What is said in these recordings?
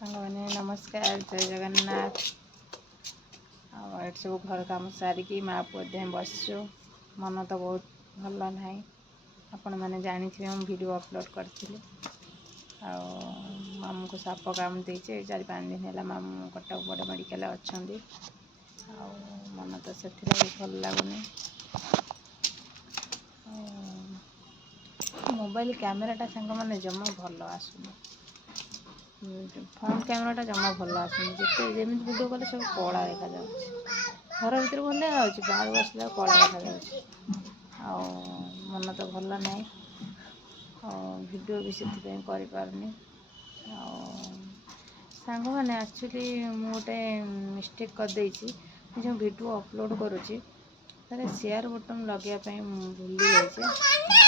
ସାଙ୍ଗମାନେ ନମସ୍କାର, ଜୟ ଜଗନ୍ନାଥ। ଆଉ ଏଠି ସବୁ ଘର କାମ ସାରିକି ମା' ପୁଅ ଦେହ ବସିଛୁ। ମନ ତ ବହୁତ ଭଲ ନାହିଁ। ଆପଣମାନେ ଜାଣିଥିବେ ମୁଁ ଭିଡ଼ିଓ ଅପଲୋଡ଼ କରିଥିଲି। ଆଉ ମାମୁଁଙ୍କୁ ସାପ କାମୁଡ଼ି ଦେଇଛି। 4-5 ଦିନ ହେଲା ମାମୁଁ କଟକ ବଡ଼ ମେଡ଼ିକାଲରେ ଅଛନ୍ତି। ଆଉ ମନ ତ ସେଥିଲାଗି ଭଲ ଲାଗୁନି। ମୋବାଇଲ କ୍ୟାମେରାଟା ସାଙ୍ଗମାନେ ଜମା ଭଲ ଆସୁନି। ଫ୍ରଣ୍ଟ କ୍ୟାମେରାଟା ଜମା ଭଲ ଆସୁନି। ଯେମିତି ଭିଡ଼ିଓ କଲେ ସବୁ କଳା ଦେଖାଯାଉଛି। ଘର ଭିତରେ ଭଲ ଦେଖାଯାଉଛି, ବାହାରକୁ ଆସିଲା କଳା ଦେଖାଯାଉଛି। ଆଉ ମନ ତ ଭଲ ନାହିଁ। ଆଉ ଭିଡ଼ିଓ ବି ସେଥିପାଇଁ କରିପାରୁନି। ଆଉ ସାଙ୍ଗମାନେ ଆକ୍ଚୁଆଲି ମୁଁ ଗୋଟେ ମିଷ୍ଟେକ୍ କରିଦେଇଛି। ମୁଁ ଯେଉଁ ଭିଡ଼ିଓ ଅପଲୋଡ଼ କରୁଛି ତାରେ ସେୟାର ବଟନ୍ ଲଗାଇବା ପାଇଁ ମୁଁ ଭୁଲି ଯାଇଛି।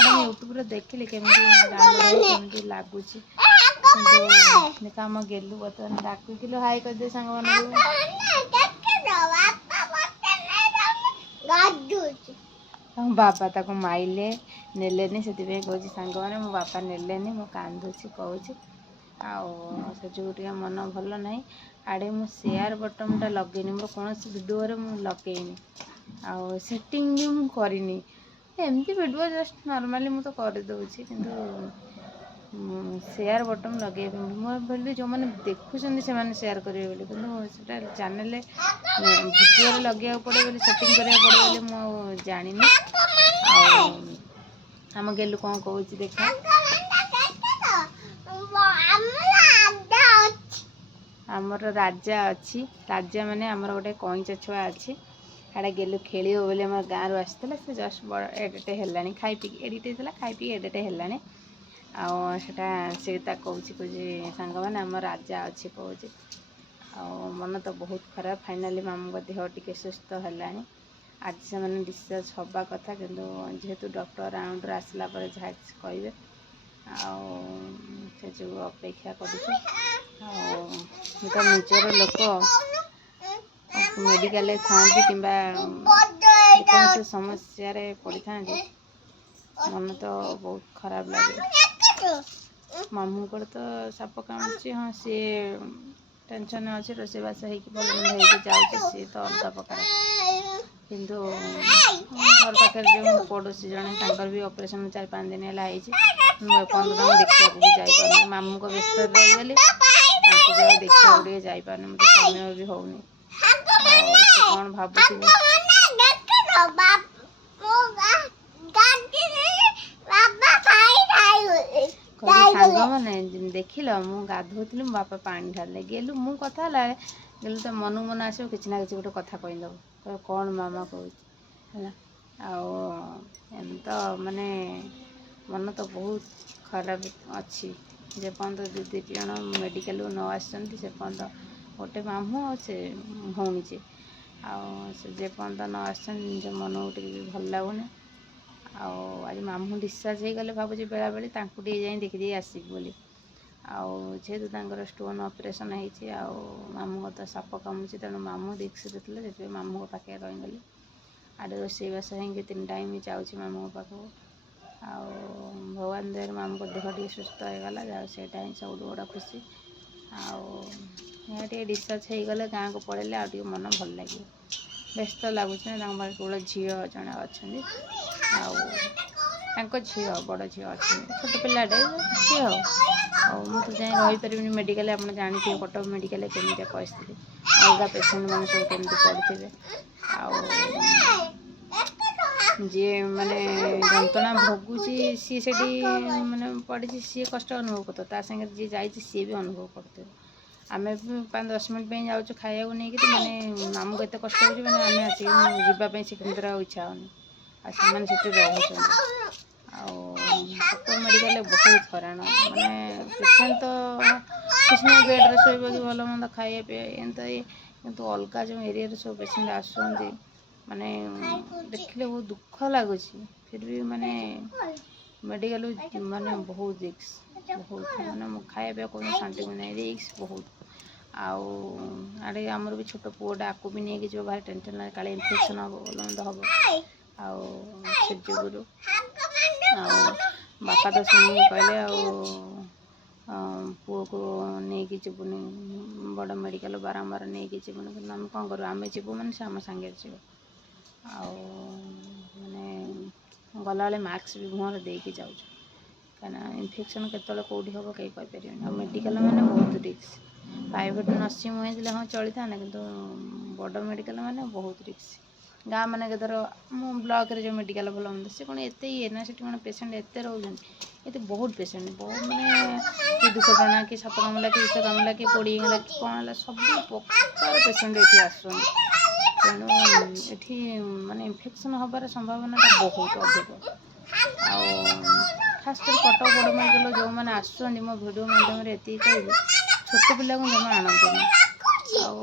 ମୁଁ ୟୁଟ୍ୟୁବରେ ଦେଖିଲି କେମିତି ଡାଉନଲୋଡ଼ କେମିତି ଲାଗୁଛି। କିନ୍ତୁ ଆମ ଗେଲୁ ବର୍ତ୍ତମାନ ଡାକୁଥିଲୁ ହାଇ କରିଦିଅ ସାଙ୍ଗମାନଙ୍କୁ। ଆମ ବାପା ତାକୁ ମାଇଲେ, ନେଲେନି। ସେଥିପାଇଁ କହୁଛି ସାଙ୍ଗମାନେ ମୋ ବାପା ନେଲେନି, ମୁଁ କାନ୍ଦୁଛି କହୁଛି। ଆଉ ସେ ଯୋଗୁଁ ଟିକେ ମନ ଭଲ ନାହିଁ। ଆଡ଼େ ମୁଁ ସେୟାର ବଟନ୍ଟା ଲଗେଇନି, ମୋର କୌଣସି ଭିଡ଼ିଓରେ ମୁଁ ଲଗେଇନି। ଆଉ ସେଟିଂ ବି ମୁଁ କରିନି। ଏମିତି ଭିଡ଼ିଓ ଜଷ୍ଟ ନର୍ମାଲି ମୁଁ ତ କରିଦେଉଛି, କିନ୍ତୁ ସେୟାର ବଟନ୍ ଲଗେଇବା ପାଇଁ ମୁଁ ଭାବିଲି ଯେଉଁମାନେ ଦେଖୁଛନ୍ତି ସେମାନେ ସେୟାର କରିବେ ବୋଲି, କିନ୍ତୁ ସେଟା ଚ୍ୟାନେଲରେ ଭିଡ଼ିଓରେ ଲଗେଇବାକୁ ପଡ଼େ ବୋଲି, ସେଟିଂ କରିବାକୁ ପଡ଼େ ବୋଲି ମୁଁ ଆଉ ଜାଣିନି। ଆଉ ଆମ ଗେଲୁ କ'ଣ କହୁଛି ଦେଖ। ଆମର ରାଜା ଅଛି। ରାଜା ମାନେ ଆମର ଗୋଟେ କଇଁଚ ଛୁଆ ଅଛି। ଆଡ଼େ ଗେଲୁ ଖେଳିବ ବୋଲି ଆମର ଗାଁରୁ ଆସିଥିଲା। ସେ ଜଷ୍ଟ ବଡ଼ ଏଡ଼େଟେ ହେଲାଣି, ଖାଇ ପିଇକି ଏଡ଼ିଟେ ହେଇଥିଲା, ଖାଇ ପିଇକି ଏଡ଼େଟେ ହେଲାଣି। ଆଉ ସେଟା ସେ ତା କହୁଛି ସାଙ୍ଗମାନେ ଆମ ରାଜା ଅଛି କହୁଛି। ଆଉ ମନ ତ ବହୁତ ଖରାପ। ଫାଇନାଲି ମାମୁଁଙ୍କ ଦେହ ଟିକେ ସୁସ୍ଥ ହେଲାଣି। ଆଜି ସେମାନେ ଡିସଚାର୍ଜ ହେବା କଥା, କିନ୍ତୁ ଯେହେତୁ ଡକ୍ଟର ରାଉଣ୍ଡରେ ଆସିଲା ପରେ ଯାହା କିଛି କହିବେ, ଆଉ ସେ ଯୋଗୁଁ ଅପେକ୍ଷା କରୁଛୁ। ଆଉ ମୁଁ ତ ନିଜର ଲୋକ ମେଡ଼ିକାଲରେ ଥାଆନ୍ତି କିମ୍ବା ଯେକୌଣସି ସମସ୍ୟାରେ ପଡ଼ିଥାନ୍ତି, ମନ ତ ବହୁତ ଖରାପ ଲାଗେ। ମାମୁଁଙ୍କର ତ ସାପ କାମୁଡ଼ିଛି, ହଁ ସିଏ ଟେନସନ୍ ଅଛି, ରୋଷେଇବାସ ହେଇକି ଭଲ ମନ୍ଦ ହେଇକି ଯାଉଛି, ସିଏ ତ ଅଲଗା ପ୍ରକାର। କିନ୍ତୁ ଘର ପାଖରେ ଯେଉଁ ପଡ଼ୋଶୀ ଜଣେ, ତାଙ୍କର ବି ଅପରେସନ୍ 4-5 ଦିନ ହେଲା ହେଇଛି। ମୁଁ ଏପର୍ଯ୍ୟନ୍ତ ତାଙ୍କୁ ଦେଖିବାକୁ ବି ଯାଇପାରୁନି। ମାମୁଁଙ୍କ ବ୍ୟସ୍ତରେ ରହିଗଲି, ତାଙ୍କୁ ବି ଆଉ ଦେଖିବାକୁ ଟିକେ ଯାଇପାରୁନି। ମୋତେ ସମୟ ବି ହେଉନି। ଆଉ ସେ କ'ଣ ଭାବୁଥିବେ। ସାଙ୍ଗମାନେ ଦେଖିଲ, ମୁଁ ଗାଧୋଉଥିଲି, ମୋ ବାପା ପାଣି ଢାଳିଲେ। ଗେଲୁ ମୁଁ କଥା ହେଲା ଗେଲୁ ତ ମନକୁ ମନ ଆସିବ, କିଛି ନା କିଛି ଗୋଟେ କଥା କହିଦେବ। କହିବ କ'ଣ ମାମା କହୁଛି ହେଲା। ଆଉ ଏମିତି ତ ମାନେ ମନ ତ ବହୁତ ଖରାପ ଅଛି। ଯେପର୍ଯ୍ୟନ୍ତ 2 ଜଣ ମେଡ଼ିକାଲକୁ ନ ଆସିଛନ୍ତି, ସେ ପର୍ଯ୍ୟନ୍ତ ଗୋଟେ ମାମୁଁ ଆଉ ସେ ଭଉଣୀ ଯିଏ, ଆଉ ସେ ଯେପର୍ଯ୍ୟନ୍ତ ନ ଆସିଛନ୍ତି ନିଜ ମନକୁ ଟିକେ ବି ଭଲ ଲାଗୁନି। ଆଉ ଆଜି ମାମୁଁ ଡିସଚାର୍ଜ ହେଇଗଲେ ଭାବୁଛି ବେଳାବେଳି ତାଙ୍କୁ ଟିକେ ଯାଇ ଦେଖିଦେଇ ଆସିବି ବୋଲି। ଆଉ ଯେହେତୁ ତାଙ୍କର ଷ୍ଟୋନ୍ ଅପରେସନ୍ ହେଇଛି, ଆଉ ମାମୁଁଙ୍କ ତ ସାପ କାମୁଡ଼ିଛି, ତେଣୁ ମାମୁଁ ରିକ୍ସରେ ଥିଲେ, ସେଥିପାଇଁ ମାମୁଁଙ୍କ ପାଖରେ ରହିଗଲି। ଆଡ଼େ ରୋଷେଇବାସ ହେଇକି 3 ଟାଇମ୍ ଯାଉଛି ମାମୁଁଙ୍କ ପାଖକୁ। ଆଉ ଭଗବାନ ଦୟାରୁ ମାମୁଁଙ୍କ ଦେହ ଟିକେ ସୁସ୍ଥ ହେଇଗଲା, ଯାଉ ସେଇଟା ହିଁ ସବୁଠୁ ବଡ଼ ଖୁସି। ଆଉ ଏହା ଟିକେ ଡିସଚାର୍ଜ ହେଇଗଲେ ଗାଁକୁ ପଳେଇଲେ ଆଉ ଟିକେ ମନ ଭଲ ଲାଗିବ। ବ୍ୟସ୍ତ ଲାଗୁଛି ନା, ତାଙ୍କ ପାଖରେ କେବଳ ଝିଅ ଜଣେ ଅଛନ୍ତି। ଆଉ ତାଙ୍କ ଝିଅ, ବଡ଼ ଝିଅ ଅଛନ୍ତି, ଛୋଟ ପିଲାଟେ କିଛି ଆଉ ମୁଁ ତ ଯାଇ ରହିପାରିବିନି ମେଡ଼ିକାଲରେ। ଆପଣ ଜାଣିଥିବେ କଟକ ମେଡ଼ିକାଲରେ କେମିତିଆ ପରିସ୍ଥିତି, ଅଲଗା ପେସେଣ୍ଟ ମାନେ ସବୁ କେମିତି ପଡ଼ିଥିବେ। ଆଉ ଯିଏ ମାନେ ଯନ୍ତ୍ରଣା ଭୋଗୁଛି, ସିଏ ସେଠି ମାନେ ପଡ଼ିଛି, ସିଏ କଷ୍ଟ ଅନୁଭବ କରୁଥିବ। ତା ସାଙ୍ଗରେ ଯିଏ ଯାଇଛି ସିଏ ବି ଅନୁଭବ କରୁଥିବ। ଆମେ ବି 5-10 ମିନିଟ୍ ପାଇଁ ଯାଉଛୁ ଖାଇବାକୁ ନେଇକି, ମାନେ ମାମୁଁଙ୍କୁ ଏତେ କଷ୍ଟ ହେଉଛି, ମାନେ ଆମେ ଆସିକି ଯିବା ପାଇଁ ସେକେଣ୍ଡ ଆଉ ଇଚ୍ଛା ହେଉନି। ଆଉ ସେମାନେ ସେଠି ରହୁଛନ୍ତି। ଆଉ କଟକ ମେଡ଼ିକାଲରେ ବହୁତ ହଇରାଣ, ମାନେ ପେସେଣ୍ଟ ତ କିଛି ନାହିଁ, ବେଡ଼୍ରେ ଶୋଇବ କି ଭଲ ମନ୍ଦ ଖାଇବା ପିଇବା ଏମିତି, କିନ୍ତୁ ଅଲଗା ଯେଉଁ ଏରିଆରେ ସବୁ ପେସେଣ୍ଟ ଆସୁଛନ୍ତି, ମାନେ ଦେଖିଲେ ବହୁତ ଦୁଃଖ ଲାଗୁଛି। ଫିର୍ ବି ମାନେ ମେଡ଼ିକାଲ ମାନେ ବହୁତ ରିକ୍ସ, ବହୁତ ମାନେ ମୁଁ ଖାଇବା ପିଇବା କୌଣସି ଶାନ୍ତି ନାହିଁ, ରିକ୍ସ ବହୁତ। ଆଉ ଆଡ଼େ ଆମର ବି ଛୋଟ ପୁଅଟା, ଆକୁ ବି ନେଇକି ଯିବ, ଭାରି ଟେନସନ୍ ଲାଗେ, କାଳେ ଇନଫେକ୍ସନ୍ ହେବ, ଭଲ ମନ୍ଦ ହେବ। ଆଉ ସେ ଯୋଗୁରୁ ଆଉ ବାପା ତ ଶୁଣିକି କହିଲେ, ଆଉ ପୁଅକୁ ନେଇକି ଯିବୁନି ବଡ଼ ମେଡ଼ିକାଲ ବାରମ୍ବାର ନେଇକି ଯିବୁନି, କିନ୍ତୁ ଆମେ କ'ଣ କରିବୁ, ଆମେ ଯିବୁ ମାନେ ସେ ଆମ ସାଙ୍ଗରେ ଯିବ। ଆଉ ମାନେ ଗଲାବେଳେ ମାସ୍କ ବି ମୁହଁରେ ଦେଇକି ଯାଉଛୁ, କାହିଁକିନା ଇନଫେକ୍ସନ୍ କେତେବେଳେ କେଉଁଠି ହେବ କେହି କହିପାରିବେନି। ଆଉ ମେଡ଼ିକାଲ ମାନେ ବହୁତ ରିକ୍ସ। ପ୍ରାଇଭେଟ୍ ନର୍ସିଂ ହେଇଥିଲେ ହଁ ଚଳିଥାନ୍ତା, କିନ୍ତୁ ବଡ଼ ମେଡ଼ିକାଲ ମାନେ ବହୁତ ରିକ୍ସ। ଗାଁ ମାନଙ୍କରେ ଧର ମୁଁ ବ୍ଲକରେ ଯେଉଁ ମେଡ଼ିକାଲ ଭଲ ମନ୍ଦ, ସେ କ'ଣ ଏତେ ଇଏ ନା, ସେଠି କ'ଣ ପେସେଣ୍ଟ ଏତେ ରହୁଛନ୍ତି, ଏତେ ବହୁତ ପେସେଣ୍ଟ, ବହୁତ ମାନେ କି ଦୁର୍ଘଟଣା, କି ସାପ କାମୁଡ଼ିଲା, କି ବିଷ କାମୁଡ଼ିଲା, କି ପୋଡ଼ି ହେଇଗଲା, କି କ'ଣ ହେଲା, ସବୁ ପ୍ରକାର ପେସେଣ୍ଟ ଏଠି ଆସୁଛନ୍ତି। ତେଣୁ ଏଠି ମାନେ ଇନଫେକ୍ସନ୍ ହେବାର ସମ୍ଭାବନାଟା ବହୁତ ଅଧିକ। ଆଉ ଖାସ୍ କରି କଟକ ବଡ଼ ମେଡ଼ିକାଲ ଯେଉଁମାନେ ଆସୁଛନ୍ତି, ମୋ ଭିଡ଼ିଓ ମାଧ୍ୟମରେ ଏତିକି କହିବି, ଛୋଟ ପିଲାଙ୍କୁ ଜମା ଆଣନ୍ତୁନି। ଆଉ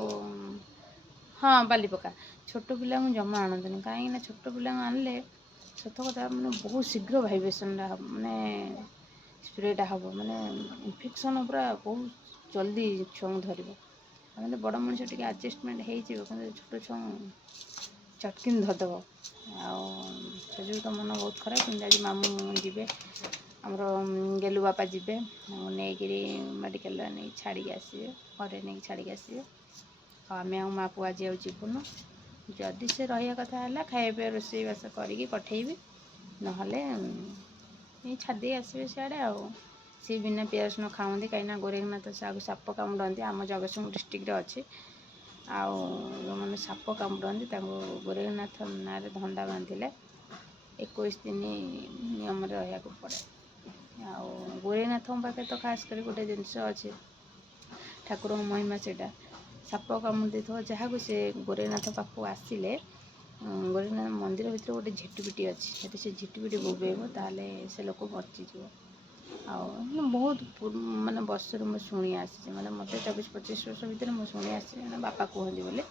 ହଁ ବାଲି ପକା, ଛୋଟ ପିଲାଙ୍କୁ ଜମା ଆଣନ୍ତୁନି, କାହିଁକିନା ଛୋଟ ପିଲାଙ୍କୁ ଆଣିଲେ ସତ କଥା ମାନେ ବହୁତ ଶୀଘ୍ର ଭାଇବ୍ରେସନ୍ଟା ହେବ, ମାନେ ସ୍ପ୍ରେଟା ହେବ, ମାନେ ଇନଫେକ୍ସନ୍ ପୁରା ବହୁତ ଜଲ୍ଦି ଛୁଆଙ୍କୁ ଧରିବ। ମାନେ ବଡ଼ ମଣିଷ ଟିକେ ଆଡ଼ଜଷ୍ଟମେଣ୍ଟ ହେଇଯିବ, କିନ୍ତୁ ଛୋଟ ଛୁଆଙ୍କୁ ଚଟକିନି ଧରିଦେବ। ଆଉ ସେ ଯୋଗୁଁ ତ ମନ ବହୁତ ଖରାପ। କିନ୍ତୁ ଆଜି ମାମୁଁ ଯିବେ, ଆମର ଗେଲୁ ବାପା ଯିବେ, ନେଇକିରି ମେଡ଼ିକାଲରେ ନେଇକି ଛାଡ଼ିକି ଆସିବେ, ଘରେ ନେଇକି ଛାଡ଼ିକି ଆସିବେ। ଆଉ ଆମେ ଆଉ ମା' ପୁଅ ଆଜି ଆଉ ଯିବୁନୁ। ଯଦି ସେ ରହିବା କଥା ହେଲା, ଖାଇବା ପିଇବା ରୋଷେଇବାସ କରିକି ପଠେଇବି, ନହେଲେ ଏଇ ଛାଡ଼ିଦେଇ ଆସିବେ ସିଆଡ଼େ। ଆଉ ସିଏ ବିନା ପିଆଜ ରସୁଣ ଖାଆନ୍ତି, କାହିଁକିନା ଗୋରେଖନାଥ ସାପ କାମୁଡ଼ନ୍ତି, ଆମ ଜଗତସିଂହପୁର ଡିଷ୍ଟ୍ରିକ୍ଟରେ ଅଛି। ଆଉ ଯେଉଁମାନେ ସାପ କାମୁଡ଼ନ୍ତି ତାଙ୍କୁ ଗୋରେଖନାଥ ନାଁରେ ଧଣ୍ଡା ବାନ୍ଧିଲେ 21 ଦିନ ନିୟମରେ ରହିବାକୁ ପଡ଼େ। ଆଉ ଗୋରେଖନାଥଙ୍କ ପାଖରେ ତ ଖାସ୍ କରି ଗୋଟେ ଜିନିଷ ଅଛି, ଠାକୁରଙ୍କ ମହିମା ସେଇଟା। ସାପ କାମୁଡ଼ି ଦେଇଥିବ ଯାହାକୁ, ସେ ଗୋରେଖନାଥ ପାଖକୁ ଆସିଲେ, ଗୋରେଖନାଥ ମନ୍ଦିର ଭିତରେ ଗୋଟେ ଝିଟିପିଟି ଅଛି, ସେଠି ସେ ଝିଟିପିଟି ବୋବେଇବ, ତାହେଲେ ସେ ଲୋକ ବଞ୍ଚିଯିବ। ଆଉ ବହୁତ ମାନେ ବର୍ଷରୁ ମୁଁ ଶୁଣି ଆସିଛି, ମାନେ ମୋତେ 24-25 ବର୍ଷ ଭିତରେ ମୁଁ ଶୁଣି ଆସିଛି, ମାନେ ବାପା କୁହନ୍ତି ବୋଲି।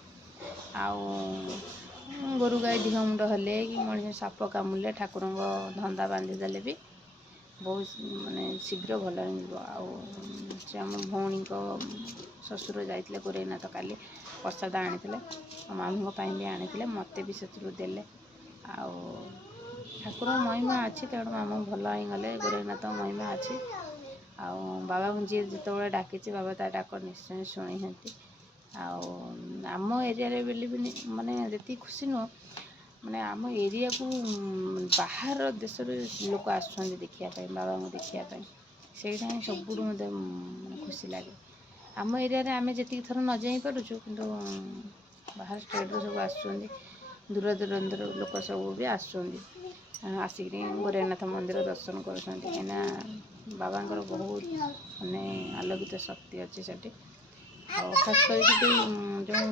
ଆଉ ଗୋରୁ ଗାଈ ଦିହ ମୁଣ୍ଡ ହେଲେ, କି ମଣିଷ ସାପ କାମୁଡ଼ିଲେ, ଠାକୁରଙ୍କ ଧନ୍ଦା ବାନ୍ଧିଦେଲେ ବି ବହୁତ ମାନେ ଶୀଘ୍ର ଭଲ ହେଇଯିବ। ଆଉ ସେ ଆମ ଭଉଣୀଙ୍କ ଶ୍ୱଶୁର ଯାଇଥିଲେ ଗୋରେଖନାଥ, କାଲି ପ୍ରସାଦ ଆଣିଥିଲେ, ମାମୁଁଙ୍କ ପାଇଁ ବି ଆଣିଥିଲେ, ମୋତେ ବି ସେଥିରୁ ଦେଲେ। ଆଉ ଠାକୁରଙ୍କ ମହିମା ଅଛି, ତେଣୁ ମାମୁଁ ଭଲ ହେଇଗଲେ, ଗୋରେଖନାଥଙ୍କ ମହିମା ଅଛି। ଆଉ ବାବାଙ୍କୁ ଯିଏ ଯେତେବେଳେ ଡାକିଛି, ବାବା ତା ଡାକ ନିଶ୍ଚୟ ଶୁଣିଛନ୍ତି। ଆଉ ଆମ ଏରିଆରେ ବୋଲି ମାନେ ଯେତିକି ଖୁସି ନୁହଁ, ମାନେ ଆମ ଏରିଆକୁ ବାହାର ଦେଶରୁ ଲୋକ ଆସୁଛନ୍ତି ଦେଖିବା ପାଇଁ, ବାବାଙ୍କୁ ଦେଖିବା ପାଇଁ। ସେଇଟା ହିଁ ସବୁଠୁ ମୋତେ ମାନେ ଖୁସି ଲାଗେ। ଆମ ଏରିଆରେ ଆମେ ଯେତିକି ଥର ନ ଯାଇପାରୁଛୁ, କିନ୍ତୁ ବାହାର ଷ୍ଟେଟ୍ରୁ ସବୁ ଆସୁଛନ୍ତି, ଦୂର ଦୂରାନ୍ତର ଲୋକ ସବୁ ବି ଆସୁଛନ୍ତି, ଆସିକିରି ଗୋରେଖନାଥ ମନ୍ଦିର ଦର୍ଶନ କରୁଛନ୍ତି, କାହିଁକିନା ବାବାଙ୍କର ବହୁତ ମାନେ ଆଲୋକିତ ଶକ୍ତି ଅଛି ସେଠି। ଆଉ ଖାସ୍ କରି ସେଠି ଯେଉଁ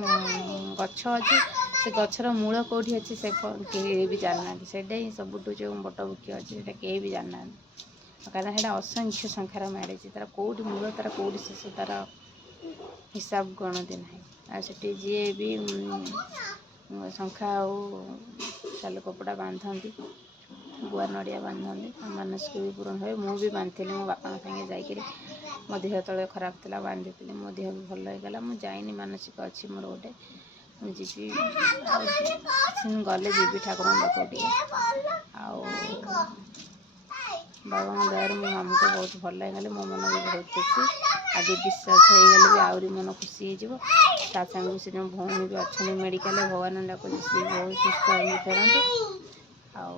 ଗଛ ଅଛି, ସେ ଗଛର ମୂଳ କେଉଁଠି ଅଛି ସେ କେହି ବି ଜାଣିନାହାନ୍ତି। ସେଇଟା ହିଁ ସବୁଠୁ ଯେଉଁ ବଟ ବୃକ୍ଷ ଅଛି, ସେଇଟା କେହି ବି ଜାଣିନାହାନ୍ତି, କାରଣ ସେଇଟା ଅସଂଖ୍ୟ ସଂଖ୍ୟାର ମାଡ଼ିଛି। ତା'ର କେଉଁଠି ମୂଳ, ତା'ର କେଉଁଠି ଶେଷ, ତା'ର ହିସାବ ଗଣତି ନାହିଁ। ଆଉ ସେଠି ଯିଏ ବି ଶଙ୍ଖା ଆଉ ଚାଲୁ କପଡ଼ା ବାନ୍ଧନ୍ତି, ଗୁଆ ନଡ଼ିଆ ବାନ୍ଧନ୍ତି, ମାନସିକ ବି ପୂରଣ ହୁଏ। ମୁଁ ବି ବାନ୍ଧିଥିଲି ମୋ ବାପାଙ୍କ ସାଙ୍ଗେ ଯାଇକିରି, ମୋ ଦେହ ତଳେ ଖରାପ ଥିଲା, ବାନ୍ଧିଥିଲି, ମୋ ଦେହ ବି ଭଲ ହେଇଗଲା। ମୁଁ ଯାଇନି, ମାନସିକ ଅଛି ମୋର ଗୋଟେ, ମୁଁ ଯିବି, ଆଉ କିଛି ଗଲେ ଯିବି ଠାକୁରଙ୍କ ପାଖକୁ ଟିକେ। ଆଉ ବାବାଙ୍କ ଦୟାରୁ ମୋ ମାମୁଁ ତ ବହୁତ ଭଲ ହେଇଗଲେ, ମୋ ମନ ବି ବହୁତ ଖୁସି। ଆଜି ବିଶ୍ୱାସ ହେଇଗଲେ ବି ଆହୁରି ମନ ଖୁସି ହେଇଯିବ। ତା ସାଙ୍ଗକୁ ସେ ଯେଉଁ ଭଉଣୀ ବି ଅଛନ୍ତି ମେଡ଼ିକାଲରେ, ଭଗବାନ ଡାକୁଛି ସିଏ ବହୁତ ସୁସ୍ଥ ହେଇକି ଫେରନ୍ତୁ। ଆଉ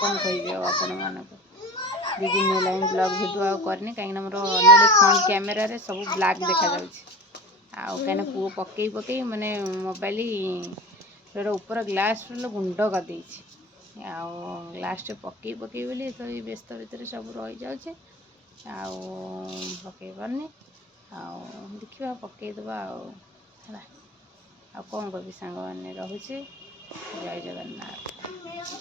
କ'ଣ କହିବି ଆଉ ଆପଣମାନଙ୍କୁ, 2 ଦିନ ହେଲାଣି ବ୍ଲଗ୍ ଭିଡ଼ିଓ ଆଉ କରିନି, କାହିଁକିନା ମୋର ଅଲରେଡ଼ି ଫ୍ରଣ୍ଟ କ୍ୟାମେରାରେ ସବୁ ବ୍ଲାକ୍ ଦେଖାଯାଉଛି। ଆଉ କାହିଁକିନା ପୁଅ ପକେଇ ମାନେ ମୋବାଇଲ ଉପର ଗ୍ଲାସ୍ ଗୁଣ୍ଡ କରିଦେଇଛି। ଆଉ ଗ୍ଲାସ୍ଟେ ପକେଇ ବୋଲି ତ ଏଇ ବ୍ୟସ୍ତ ଭିତରେ ସବୁ ରହିଯାଉଛି, ଆଉ ପକେଇ ପାରୁନି। ଆଉ ଦେଖିବା ପକେଇଦେବା ଆଉ, ହେଲା। ଆଉ କ'ଣ କରିବି ସାଙ୍ଗମାନେ, ରହୁଛି। ଜୟ ଜଗନ୍ନାଥ।